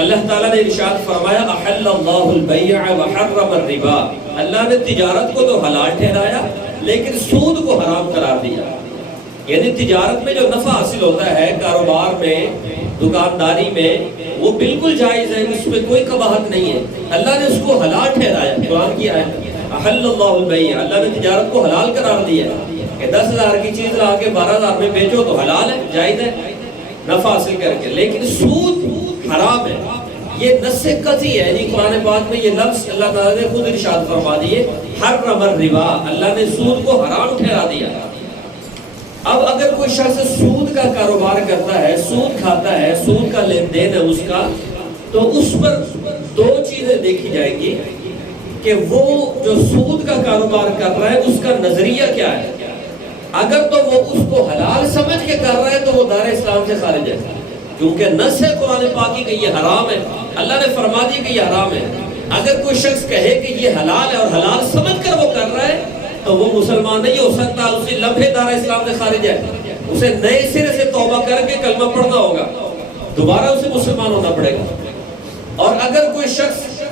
اللہ تعالیٰ نے ارشاد فرمایا احل اللہ البیع وحرم الربا، اللہ نے تجارت کو تو حلال ٹھہرایا لیکن سود کو حرام قرار دیا۔ یعنی تجارت میں جو نفع حاصل ہوتا ہے کاروبار میں، دکانداری میں، وہ بالکل جائز ہے، اس میں کوئی قباحت نہیں ہے، اللہ نے اس کو حلال ٹھہرایا۔ قرآن کی آیت احل اللہ البیع، اللہ نے تجارت کو حلال قرار دیا کہ 10,000 کی چیز لا کے 12,000 میں بیچو تو حلال ہے، جائز ہے نفع حاصل کر کے، لیکن سود حرام ہے۔ یہ نص قطعی ہے، یعنی قرآن پاک میں یہ لفظ اللہ تعالیٰ نے خود ارشاد فرما دیے حرم الربا، اللہ نے سود کو حرام ٹھہرا دیا۔ اب اگر کوئی شخص سود کا کاروبار کرتا ہے، سود کھاتا ہے، سود کا لین دین ہے اس کا، تو اس پر دو چیزیں دیکھی جائیں گی کہ وہ جو سود کا کاروبار کر رہا ہے اس کا نظریہ کیا ہے۔ اگر تو وہ اس کو حلال سمجھ کے کر رہا ہے تو وہ دار اسلام سے خارج ہے، کیونکہ نص ہے قرآن پاک کی کہ یہ حرام ہے، اللہ نے فرما دی کہ یہ حرام ہے۔ اگر کوئی شخص کہے کہ یہ حلال ہے اور حلال سمجھ کر وہ کر رہا ہے تو وہ مسلمان نہیں ہو سکتا، اسے لمحے دار اسلام سے خارج ہے، اسے نئے سرے سے توبہ کر کے کلمہ پڑھنا ہوگا، دوبارہ اسے مسلمان ہونا پڑے گا۔ اور اگر کوئی شخص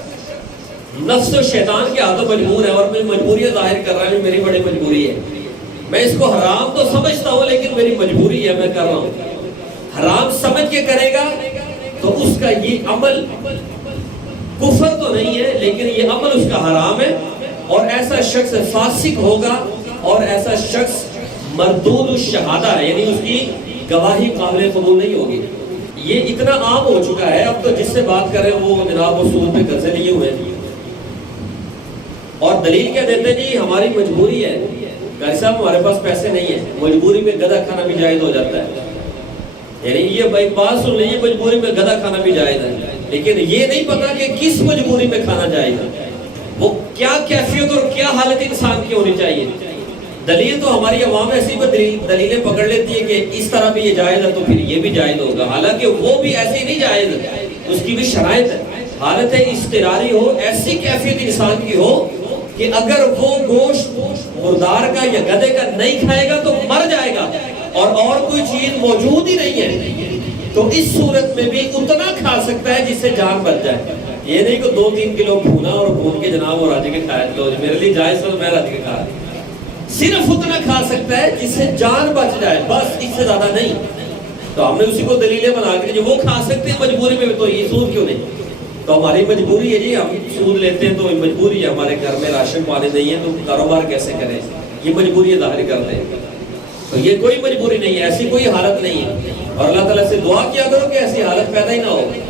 نفس و شیطان کے ہاتھوں مجبور ہے اور میں مجبوریاں ظاہر کر رہا ہوں، میری بڑی مجبوری ہے، میں اس کو حرام تو سمجھتا ہوں لیکن میری مجبوری ہے میں کر رہا ہوں، حرام سمجھ کے کرے گا تو اس کا یہ عمل کفر تو نہیں ہے لیکن یہ عمل اس کا حرام ہے، اور ایسا شخص فاسق ہوگا اور ایسا شخص مردود الشہادہ ہے، یعنی اس کی گواہی قابل قبول نہیں ہوگی۔ یہ اتنا عام ہو چکا ہے، اب تو جس سے بات کر رہے ہیں وہ جناب وہ سود پہ قرضے لیے ہوئے ہیں اور دلیل کیا دیتے ہیں جی ہماری مجبوری ہے، قاری صاحب ہمارے پاس پیسے نہیں ہیں، مجبوری میں گدھا کھانا بھی جائز ہو جاتا ہے۔ یعنی یہ ایک بات سن لیجیے، مجبوری میں گدھا کھانا بھی جائز ہے، لیکن یہ نہیں پتا کہ کس مجبوری میں کھانا جائز ہے، وہ کیا کیفیت اور کیا حالت انسان کی ہونی چاہیے۔ دلیل تو ہماری عوام ایسی دلیلیں پکڑ لیتی ہے کہ اس طرح بھی یہ جائز ہے تو پھر یہ بھی جائز ہوگا، حالانکہ وہ بھی ایسی نہیں جائز ہے، اس کی بھی شرائط ہے، حالت اضطراری ہو، ایسی کیفیت انسان کی ہو کہ اگر وہ گوشت مردار کا یا گدھے کا نہیں کھائے گا تو مر جائے گا اور کوئی چیز موجود ہی نہیں ہے، تو اس صورت میں بھی اتنا کھا سکتا ہے جس سے جان بچ جائے۔ یہ نہیں کہ 2-3 کلو بھونا اور بھون کے جناب اور راجے کے کھائے، لو میرے لیے جائز تو میں راجے کے کھا، صرف اتنا کھا سکتا ہے جس سے جان بچ جائے، بس اس سے زیادہ نہیں۔ تو ہم نے اسی کو دلیلیں بنا کے جو وہ کھا سکتے ہیں مجبوری میں، تو یہ سود کیوں نہیں؟ تو ہماری مجبوری ہے جی، ہم سود لیتے ہیں تو مجبوری ہے، ہمارے گھر میں راشن پانے نہیں ہے تو کاروبار کیسے کریں، یہ مجبوری ظاہر کرتے ہیں۔ تو یہ کوئی مجبوری نہیں ہے، ایسی کوئی حالت نہیں ہے، اور اللہ تعالیٰ سے دعا کیا کرو کہ ایسی حالت پیدا ہی نہ ہو۔